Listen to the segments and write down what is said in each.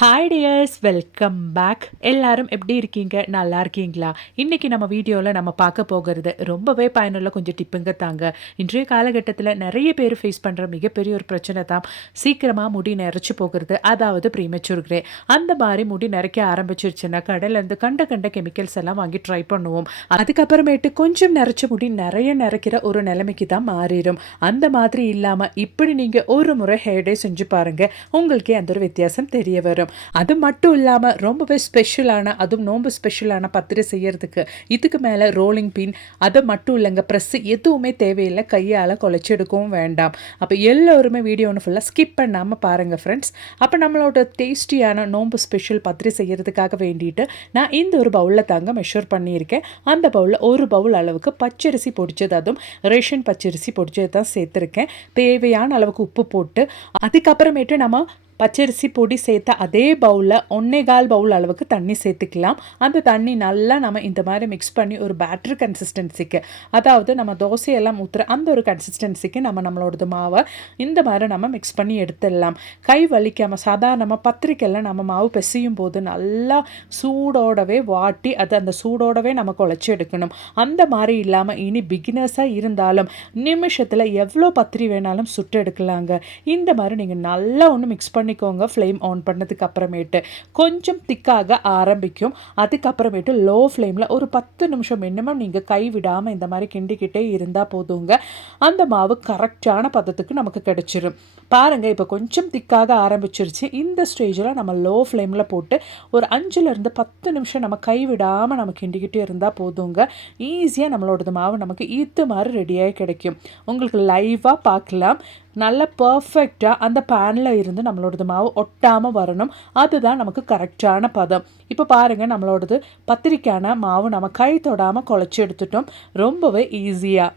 Hi tears, welcome back. எல்லாரும் எப்படி இருக்கீங்க? நல்லா இருக்கீங்களா? இன்றைக்கி நம்ம வீடியோவில் நம்ம பார்க்க போகிறது ரொம்பவே பயனுள்ள கொஞ்சம் டிப்புங்க தாங்க. இன்றைய காலகட்டத்தில் நிறைய பேர் ஃபேஸ் பண்ணுற மிகப்பெரிய ஒரு பிரச்சனை தான் சீக்கிரமாக முடி நரைச்சி போகிறது, அதாவது ப்ரீமெச்சூர் கிரே. அந்த மாதிரி முடி நரைக்க ஆரம்பிச்சிருச்சுன்னா கடையிலேருந்து கண்ட கண்ட கெமிக்கல்ஸ் எல்லாம் வாங்கி ட்ரை பண்ணுவோம். அதுக்கப்புறமேட்டு கொஞ்சம் நரைச்ச முடி நிறைய நரைக்கிற ஒரு நிலைமைக்கு தான் மாறிடும். அந்த மாதிரி இல்லாமல் இப்படி நீங்கள் ஒரு முறை ஹேர் டே செஞ்சு பாருங்கள், உங்களுக்கே அந்த ஒரு வித்தியாசம் தெரிய வரும். அது மட்டும் இல்லாமல் ரொம்பவே ஸ்பெஷலான, அதுவும் நோம்பு ஸ்பெஷலான பத்திரை செய்யறதுக்கு இதுக்கு மேலே ரோலிங் பின் அது மட்டும் இல்லைங்க, ப்ரெஸ் எதுவுமே தேவையில்லை, கையால் குழைச்சி எடுக்கவும் வேண்டாம். அப்போ எல்லோருமே வீடியோ ஒன்று ஃபுல்லாக ஸ்கிப் பண்ணாமல் பாருங்கள் ஃப்ரெண்ட்ஸ். அப்போ நம்மளோட டேஸ்டியான நோம்பு ஸ்பெஷல் பத்திரை செய்யறதுக்காக வேண்டிட்டு நான் இந்த ஒரு பவுலில் தாங்க மெஷர் பண்ணியிருக்கேன். அந்த பவுலில் ஒரு பவுல் அளவுக்கு பச்சரிசி பொடிச்சது, அதுவும் ரேஷன் பச்சரிசி பொடிச்சது தான் சேர்த்துருக்கேன். தேவையான அளவுக்கு உப்பு போட்டு அதுக்கப்புறமேட்டு நம்ம பச்சரிசி பொடி சேர்த்த அதே பவுலில் 1.25 பவுல் அளவுக்கு தண்ணி சேர்த்துக்கலாம். அந்த தண்ணி நல்லா நம்ம இந்த மாதிரி மிக்ஸ் பண்ணி ஒரு பேட்டர் கன்சிஸ்டன்சிக்கு, அதாவது நம்ம தோசையெல்லாம் ஊற்றுற அந்த ஒரு கன்சிஸ்டன்சிக்கு நம்மளோடது மாவை இந்த மாதிரி நம்ம மிக்ஸ் பண்ணி எடுத்துடலாம். கை வலிக்காமல் சாதாரணமாக பத்திரிக்கையில் நம்ம மாவு பிசையும் போது நல்லா சூடோடவே வாட்டி அந்த சூடோடவே நம்ம குழைச்சி எடுக்கணும். அந்த மாதிரி இல்லாமல் இனி பிகினர்ஸாக இருந்தாலும் நிமிஷத்தில் எவ்வளோ பத்திரி வேணாலும் சுட்டு எடுக்கலாங்க. இந்த மாதிரி நீங்கள் நல்லா ஒன்று மிக்ஸ் பண்ணி ஃப்ளேம் ஆன் பண்ணதுக்கு அப்புறமேட்டு கொஞ்சம் திக்காக ஆரம்பிக்கும். அதுக்கப்புறமேட்டு லோ ஃப்ளேமில் ஒரு 10 நிமிஷம் மினிமம் நீங்கள் கை விடாமல் இந்த மாதிரி கிண்டிக்கிட்டே இருந்தால் போதுங்க. அந்த மாவு கரெக்டான பதத்துக்கு நமக்கு கிடைச்சிரும். பாருங்கள், இப்போ கொஞ்சம் திக்காக ஆரம்பிச்சிருச்சு. இந்த ஸ்டேஜில் நம்ம லோ ஃப்ளேமில் போட்டு ஒரு 5-10 நிமிஷம் நம்ம கை விடாமல் நம்ம கிண்டிக்கிட்டே இருந்தால் போதுங்க. ஈஸியாக நம்மளோடது மாவு நமக்கு ஈத்து மாதிரி ரெடியாகி கிடைக்கும். உங்களுக்கு லைவாக பார்க்கலாம். நல்ல பர்ஃபெக்டாக அந்த பேனில் இருந்து நம்மளோடது மாவு ஒட்டாமல் வரணும். அதுதான் நமக்கு கரெக்டான பதம். இப்போ பாருங்கள், நம்மளோடது பத்திரிக்கான மாவு நம்ம கை தொடாமல் குழைச்சி எடுத்துட்டோம். ரொம்பவே ஈஸியாக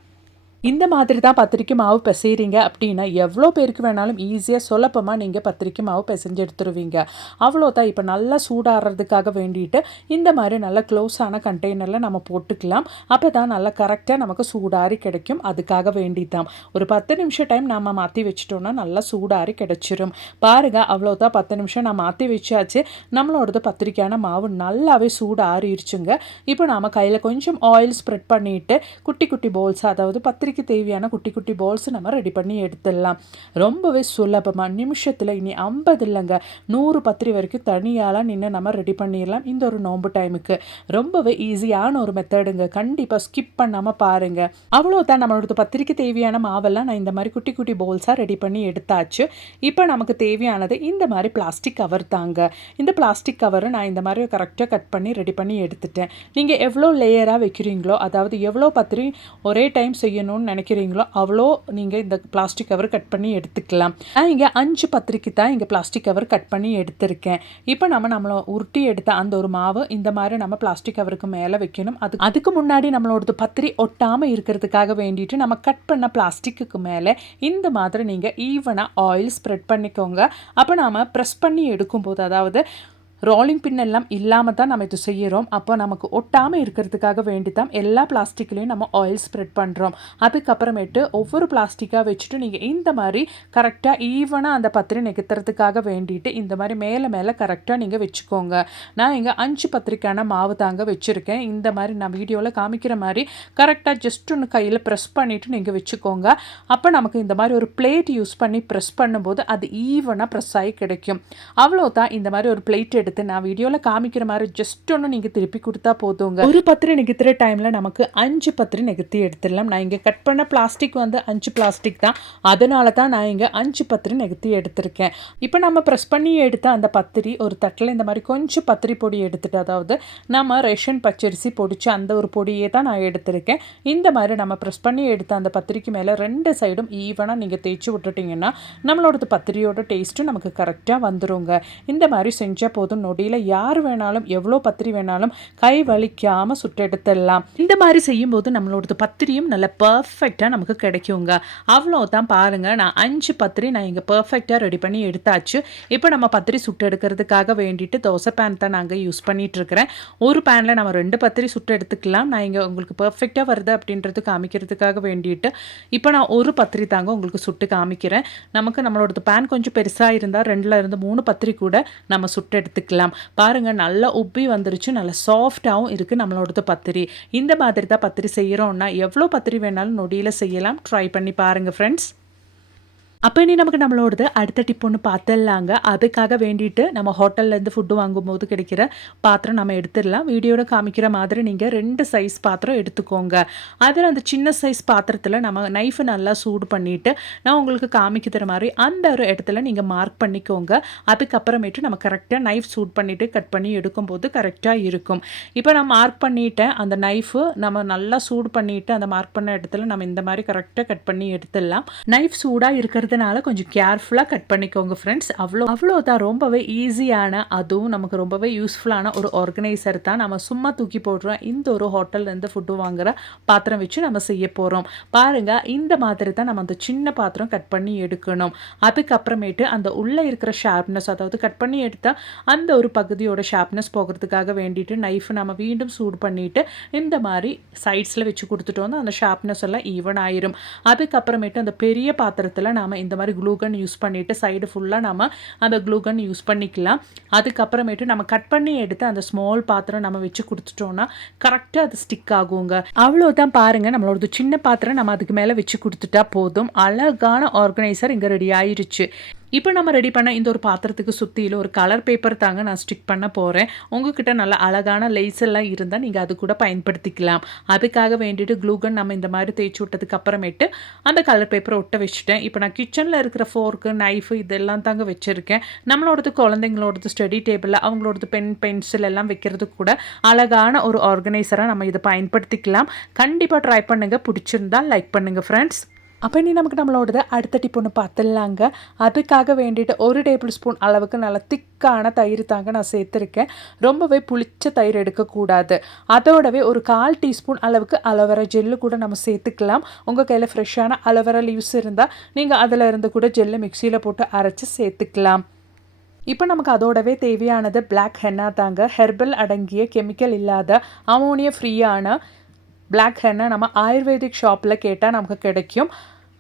இந்த மாதிரி தான் பத்திரிக்கை மாவு பிசைறீங்க அப்படின்னா எவ்வளோ பேருக்கு வேணாலும் ஈஸியாக சுலபமாக நீங்கள் பத்திரிக்கை மாவு பிசைஞ்சு எடுத்துருவீங்க. அவ்வளோதான். இப்போ நல்லா சூடாடுறதுக்காக வேண்டிட்டு இந்த மாதிரி நல்ல க்ளோஸான கண்டெய்னரில் நம்ம போட்டுக்கலாம். அப்போ தான் நல்லா கரெக்டாக நமக்கு சூடாரி கிடைக்கும். அதுக்காக வேண்டி தான் ஒரு 10 நிமிஷம் டைம் நம்ம மாற்றி வச்சிட்டோன்னா நல்லா சூடாரி கிடைச்சிரும். பாருங்கள், அவ்வளோதான். 10 நிமிஷம் நான் மாற்றி வச்சாச்சு. நம்மளோடது பத்திரிக்கையான மாவு நல்லாவே சூடு ஆறிடுச்சுங்க. இப்போ நாம் கையில் கொஞ்சம் ஆயில் ஸ்ப்ரெட் பண்ணிவிட்டு குட்டி குட்டி போல்ஸ், அதாவது பத்திரிக்கை தேவையான குட்டி குட்டி பால்ஸ் நம்ம ரெடி பண்ணி எடுத்துடலாம். ரொம்பவே சுலபமாக நிமிஷத்தில் இனி 50 இல்லைங்க 100 பத்திரி வரைக்கும் தனியால் நின்று நம்ம ரெடி பண்ணிடலாம். இந்த ஒரு நோம்பு டைமுக்கு ரொம்பவே ஈஸியான ஒரு மெத்தடுங்க. கண்டிப்பாக ஸ்கிப் பண்ணாமல் பாருங்கள். அவ்வளோதான். நம்மளோட பத்திரிக்கை தேவையான மாவெல்லாம் நான் இந்த மாதிரி குட்டி குட்டி பால்ஸாக ரெடி பண்ணி எடுத்தாச்சு. இப்போ நமக்கு தேவையானது இந்த மாதிரி பிளாஸ்டிக் கவர் தாங்க. இந்த பிளாஸ்டிக் கவரை நான் இந்த மாதிரி கரெக்டாக கட் பண்ணி ரெடி பண்ணி எடுத்துட்டேன். நீங்கள் எவ்வளோ லேயராக வைக்கிறீங்களோ, அதாவது எவ்வளோ பத்திரி ஒரே டைம் செய்யணும்னு நினைக்கிறீங்களோ அவ்வளோ நீங்கள் இந்த பிளாஸ்டிக் கவர் கட் பண்ணி எடுத்துக்கலாம். நான் இங்கே 5 பத்திரிக்கை தான் இங்கே பிளாஸ்டிக் கவர் கட் பண்ணி எடுத்திருக்கேன். இப்போ நம்மளை உருட்டி எடுத்த அந்த ஒரு மாவு இந்த மாதிரி நம்ம பிளாஸ்டிக் கவருக்கு மேலே வைக்கணும். அதுக்கு முன்னாடி நம்மளோடது பத்திரி ஒட்டாமல் இருக்கிறதுக்காக வேண்டிட்டு நம்ம கட் பண்ண பிளாஸ்டிக்கு மேலே இந்த மாதிரி நீங்கள் ஈவனாக ஆயில் ஸ்ப்ரெட் பண்ணிக்கோங்க. அப்போ நாம் ப்ரெஸ் பண்ணி எடுக்கும்போது, அதாவது ரோலிங் பின் எல்லாம் இல்லாமல் தான் நம்ம இது செய்கிறோம். அப்போ நமக்கு ஒட்டாமல் இருக்கிறதுக்காக வேண்டி தான் எல்லா பிளாஸ்டிக்லேயும் நம்ம ஆயில் ஸ்ப்ரெட் பண்ணுறோம். அதுக்கப்புறமேட்டு ஒவ்வொரு பிளாஸ்டிக்காக வச்சுட்டு நீங்கள் இந்த மாதிரி கரெக்டாக ஈவனாக அந்த பத்திரி நிகழ்த்துறதுக்காக வேண்டிட்டு இந்த மாதிரி மேலே மேலே கரெக்டாக நீங்கள் வச்சுக்கோங்க. நான் இங்கே 5 பத்திரிக்கான மாவு தாங்க வச்சுருக்கேன். இந்த மாதிரி நான் வீடியோவில் காமிக்கிற மாதிரி கரெக்டாக ஜஸ்ட் ஒன்று கையில் ப்ரெஸ் பண்ணிவிட்டு நீங்கள் வச்சுக்கோங்க. அப்போ நமக்கு இந்த மாதிரி ஒரு பிளேட் யூஸ் பண்ணி ப்ரெஸ் பண்ணும்போது அது ஈவனாக ப்ரெஸ் ஆகி கிடைக்கும். அவ்வளோதான். இந்த மாதிரி ஒரு பிளேட் எடுத்து நான் வீடியோவில் காமிக்கிற மாதிரி ஜஸ்ட் ஒன்று நீங்கள் திருப்பி கொடுத்தா போதுங்க. ஒரு பத்திரி நிகழ்த்துற டைமில் நமக்கு 5 பத்திரி நிகழ்த்தி எடுத்துடலாம். நான் இங்கே கட் பண்ண பிளாஸ்டிக் 5 பிளாஸ்டிக் தான், அதனால தான் நான் இங்கே 5 பத்திரி நிகழ்த்தி எடுத்திருக்கேன். இப்போ நம்ம ப்ரெஸ் பண்ணி எடுத்த அந்த பத்திரி ஒரு தட்டில் இந்த மாதிரி கொஞ்சம் பத்திரி பொடி எடுத்துட்டு, அதாவது நம்ம ரேஷன் பச்சரிசி பொடிச்சு அந்த ஒரு பொடியே தான் நான் எடுத்திருக்கேன். இந்த மாதிரி நம்ம ப்ரெஸ் பண்ணி எடுத்த அந்த பத்திரிக்கு மேலே 2 சைடும் ஈவனாக நீங்கள் தேய்ச்சி விட்டுட்டிங்கன்னா நம்மளோட பத்திரியோட டேஸ்ட்டு நமக்கு கரெக்டாக வந்துருங்க. இந்த மாதிரி செஞ்சால் போதும். போதும் நொடியில் யார் வேணாலும் எவ்வளோ பத்திரி வேணாலும் கை வலிக்காமல் சுட்டெடுத்துடலாம். இந்த மாதிரி செய்யும்போது நம்மளோடது பத்திரியும் நல்ல பர்ஃபெக்டாக நமக்கு கிடைக்குங்க. அவ்வளோதான் பாருங்கள், நான் 5 பத்திரி நான் இங்கே பர்ஃபெக்டாக ரெடி பண்ணி எடுத்தாச்சு. இப்போ நம்ம பத்திரி சுட்டு எடுக்கிறதுக்காக வேண்டிட்டு தோசை பேன் தான் நாங்கள் யூஸ் பண்ணிகிட்ருக்கிறேன். ஒரு பேனில் நம்ம 2 பத்திரி சுட்டு எடுத்துக்கலாம். நான் இங்கே உங்களுக்கு பர்ஃபெக்டாக வருது அப்படின்றது காமிக்கிறதுக்காக வேண்டிட்டு இப்போ நான் ஒரு பத்திரி தாங்க உங்களுக்கு சுட்டு காமிக்கிறேன். நம்மளோட பேன் கொஞ்சம் பெருசாக இருந்தால் 2லேருந்து 3 பத்திரி கூட நம்ம சுட்டு எடுத்துக்கலாம். பாருங்கள், நல்லா உப்பி வந்துருச்சு, நல்லா சாஃப்டாகவும் இருக்குது நம்மளோடது பத்திரி. இந்த மாதிரி தான் பத்திரி செய்கிறோன்னா எவ்வளோ பத்திரி வேணாலும் நொடியில் செய்யலாம். ட்ரை பண்ணி பாருங்கள் ஃப்ரெண்ட்ஸ். அப்போ இனி நமக்கு நம்மளோடது அடுத்த டிப் ஒன்று பார்த்துடலாங்க. அதுக்காக வேண்டிட்டு நம்ம ஹோட்டல்லேருந்து ஃபுட்டு வாங்கும்போது கிடைக்கிற பாத்திரம் நம்ம எடுத்துடலாம். வீடியோவில் காமிக்கிற மாதிரி நீங்கள் 2 சைஸ் பாத்திரம் எடுத்துக்கோங்க. அதில் அந்த சின்ன சைஸ் பாத்திரத்தில் நம்ம நைஃபை நல்லா சூடு பண்ணிவிட்டு நான் உங்களுக்கு காமிக்கிற மாதிரி அந்த ஒரு இடத்துல நீங்கள் மார்க் பண்ணிக்கோங்க. அதுக்கப்புறமேட்டு நம்ம கரெக்டாக நைஃப் சூட் பண்ணிவிட்டு கட் பண்ணி எடுக்கும்போது கரெக்டாக இருக்கும். இப்போ நான் மார்க் பண்ணிவிட்டேன். அந்த நைஃபு நம்ம நல்லா சூடு பண்ணிவிட்டு அந்த மார்க் பண்ண இடத்துல நம்ம இந்த மாதிரி கரெக்டாக கட் பண்ணி எடுத்துடலாம். நைஃப் சூடாக இருக்கிறது கொஞ்சம் கேர்ஃபுல்லாக கட் பண்ணிக்கோங்க ஃப்ரெண்ட்ஸ். அவ்வளோதான், ரொம்பவே ஈஸியான, அதுவும் நமக்கு ரொம்பவே யூஸ்ஃபுல்லான ஒரு ஆர்கனைசர் தான். நம்ம சும்மா தூக்கி போடுறோம் இந்த ஒரு ஹோட்டல்லேருந்து ஃபுட்டு வாங்குற பாத்திரம் வச்சு நம்ம செய்ய போகிறோம். பாருங்கள், இந்த மாதிரி தான் நம்ம அந்த சின்ன பாத்திரம் கட் பண்ணி எடுக்கணும். அதுக்கப்புறமேட்டு அந்த உள்ளே இருக்கிற ஷார்ப்னஸ், அதாவது கட் பண்ணி எடுத்தால் அந்த ஒரு பகுதியோட ஷார்ப்னஸ் போகிறதுக்காக வேண்டிட்டு நைஃபை நம்ம மீண்டும் சூடு பண்ணிவிட்டு இந்த மாதிரி சைட்ஸில் வச்சு கொடுத்துட்டோம். அந்த ஷார்ப்னஸ் எல்லாம் ஈவன் ஆயிரும். அதுக்கப்புறமேட்டு அந்த பெரிய பாத்திரத்தில் நாம் இந்த மாதிரி க்ளூகன் யூஸ் பண்ணிவிட்டு சைடு ஃபுல்லாக நம்ம அந்த க்ளூகன் யூஸ் பண்ணிக்கலாம். அதுக்கப்புறமேட்டு நம்ம கட் பண்ணி எடுத்து அந்த ஸ்மால் பாத்திரம் நம்ம வச்சு கொடுத்துட்டோன்னா கரெக்டாக அது ஸ்டிக் ஆகுங்க. அவ்வளோதான் பாருங்கள், நம்மளோட சின்ன பாத்திரம் நம்ம அதுக்கு மேலே வச்சு கொடுத்துட்டா போதும். அழகான ஆர்கனைசர் இங்கே ரெடி ஆயிடுச்சு. இப்போ நம்ம ரெடி பண்ண இந்த ஒரு பாத்திரத்துக்கு சுற்றியில் ஒரு கலர் பேப்பர் தாங்க நான் ஸ்டிக் பண்ண போகிறேன். உங்ககிட்ட நல்ல அழகான லேஸ் எல்லாம் இருந்தால் நீங்கள் அது கூட பயன்படுத்திக்கலாம். அதுக்காக வேண்டிட்டு க்ளூகன் நம்ம இந்த மாதிரி தேய்ச்சி விட்டதுக்கு அப்புறமேட்டு அந்த கலர் பேப்பரை ஒட்ட வச்சுட்டேன். இப்போ நான் கிச்சனில் இருக்கிற ஃபோர்க்கு, நைஃபு இதெல்லாம் தாங்க வச்சுருக்கேன். நம்மளோடது குழந்தைங்களோடது ஸ்டடி டேபிளில் அவங்களோடது பென்சில் எல்லாம் வைக்கிறதுக்கு கூட அழகான ஒரு ஆர்கனைசராக நம்ம இதை பயன்படுத்திக்கலாம். கண்டிப்பாக ட்ரை பண்ணுங்கள். பிடிச்சிருந்தால் லைக் பண்ணுங்கள் ஃப்ரெண்ட்ஸ். அப்போ இனி நமக்கு நம்மளோடது அடுத்த டிப் ஒன்று பார்த்துடலாங்க. அதுக்காக வேண்டிட்டு 1 டேபிள் ஸ்பூன் அளவுக்கு நல்லா திக்கான தயிர் தாங்க நான் சேர்த்துருக்கேன். ரொம்பவே புளிச்ச தயிர் எடுக்கக்கூடாது. அதோடவே ஒரு 1/4 டீஸ்பூன் அளவுக்கு அலோவேரா ஜெல்லு கூட நம்ம சேர்த்துக்கலாம். உங்கள் கையில் ஃப்ரெஷ்ஷான அலோவேரா லீவ்ஸ் இருந்தால் நீங்கள் அதில் இருந்து கூட ஜெல்லு மிக்சியில் போட்டு அரைச்சி சேர்த்துக்கலாம். இப்போ நமக்கு அதோடவே தேவையானது பிளாக் ஹென்னா தாங்க. ஹெர்பல் அடங்கிய கெமிக்கல் இல்லாத அமோனியா ஃப்ரீயான பிளாக் ஹென்னா நம்ம ஆயுர்வேதிக் ஷாப்பில் கேட்டால் நமக்கு கிடைக்கும்.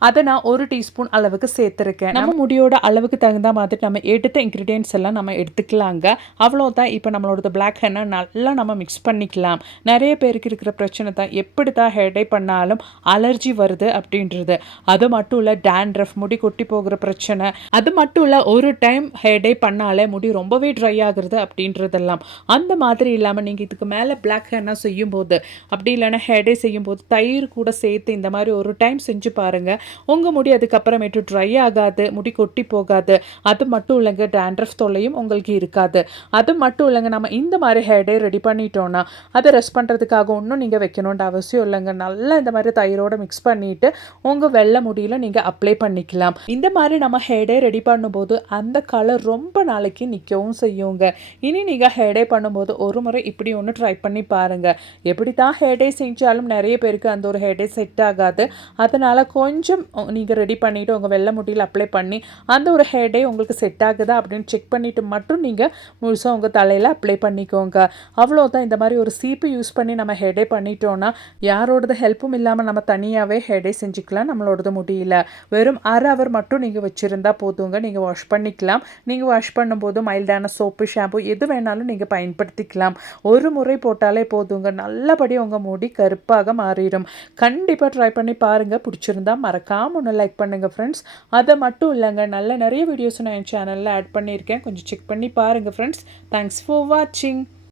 அதை நான் 1 டீஸ்பூன் அளவுக்கு சேர்த்துருக்கேன். நம்ம முடியோட அளவுக்கு தகுந்த மாதிரி நம்ம எடுத்த இன்க்ரீடியன்ட்ஸ் எல்லாம் நம்ம எடுத்துக்கலாங்க. அவ்வளோதான். இப்போ நம்மளோட பிளாக் ஹென்னா நல்லா நம்ம மிக்ஸ் பண்ணிக்கலாம். நிறைய பேருக்கு இருக்கிற பிரச்சனை தான் எப்படி தான் ஹெர்டே பண்ணாலும் அலர்ஜி வருது அப்படின்றது. அது மட்டும் இல்லை, டேண்ட்ரஃப், முடி கொட்டி போகிற பிரச்சனை. அது மட்டும் இல்லை, ஒரு டைம் ஹெர்டே பண்ணாலே முடி ரொம்பவே ட்ரை ஆகுறது அப்படின்றதெல்லாம். அந்த மாதிரி இல்லாமல் நீங்கள் இதுக்கு மேலே பிளாக் ஹென்னா செய்யும்போது, அப்படி இல்லைன்னா ஹெர்டே செய்யும்போது தயிர் கூட சேர்த்து இந்த மாதிரி ஒரு டைம் செஞ்சு பாருங்கள். உங்கள் முடி அதுக்கப்புறமேட்டு ட்ரை ஆகாது, முடி கொட்டி போகாது. அது மட்டும் இல்லைங்க, டேண்ட்ரஃப் தொல்லையும் உங்களுக்கு இருக்காது. அது மட்டும் இல்லைங்க, நம்ம இந்த மாதிரி ஹேர்டே ரெடி பண்ணிட்டோன்னா அதை ரெஸ்ட் பண்ணுறதுக்காக ஒன்றும் நீங்கள் வைக்கணுன்ற அவசியம் இல்லைங்க. நல்லா இந்த மாதிரி தயிரோடு மிக்ஸ் பண்ணிவிட்டு உங்கள் வெள்ளை முடியில் நீங்கள் அப்ளை பண்ணிக்கலாம். இந்த மாதிரி நம்ம ஹேர்டே ரெடி பண்ணும்போது அந்த கலர் ரொம்ப நாளைக்கு நிற்கவும் செய்யுங்க. இனி நீங்கள் ஹேர்டே பண்ணும்போது ஒரு முறை இப்படி ஒன்று ட்ரை பண்ணி பாருங்கள். எப்படி தான் ஹேர்டே செஞ்சாலும் நிறைய பேருக்கு அந்த ஒரு ஹேர்டே செட் ஆகாது. அதனால் கொஞ்சம் நீங்கள் ரெடி பண்ணிவிட்டு உங்கள் வெள்ளை முடியில் அப்ளை பண்ணி அந்த ஒரு ஹேர்டே உங்களுக்கு செட் ஆகுதா அப்படின்னு செக் பண்ணிவிட்டு மட்டும் நீங்கள் முழுசாக உங்கள் தலையில் அப்ளை பண்ணிக்கோங்க. அவ்வளோதான். இந்த மாதிரி ஒரு சீப்பு யூஸ் பண்ணி நம்ம ஹேர்டே பண்ணிட்டோன்னா யாரோடது ஹெல்ப்பும் இல்லாமல் நம்ம தனியாகவே ஹேர்டே செஞ்சுக்கலாம். நம்மளோடது முடியல வெறும் 1/2 ஹவர் மட்டும் நீங்கள் வச்சுருந்தா போதுங்க. நீங்கள் வாஷ் பண்ணிக்கலாம். நீங்கள் வாஷ் பண்ணும்போது மைல்டான சோப்பு, ஷாம்பு எது வேணாலும் நீங்கள் பயன்படுத்திக்கலாம். ஒரு முறை போட்டாலே போதுங்க, நல்லபடி உங்கள் முடி கருப்பாக மாறிடும். கண்டிப்பாக ட்ரை பண்ணி பாருங்கள். பிடிச்சிருந்தா மறக்காம ஒன்று லைக் பண்ணுங்கள் ஃப்ரெண்ட்ஸ். அதை மட்டும் இல்லைங்க, நிறைய வீடியோஸ் நான் என் சேனலில் ஆட் பண்ணியிருக்கேன். கொஞ்சம் செக் பண்ணி பாருங்கள் ஃப்ரெண்ட்ஸ். தேங்க்ஸ் ஃபார் வாட்சிங்.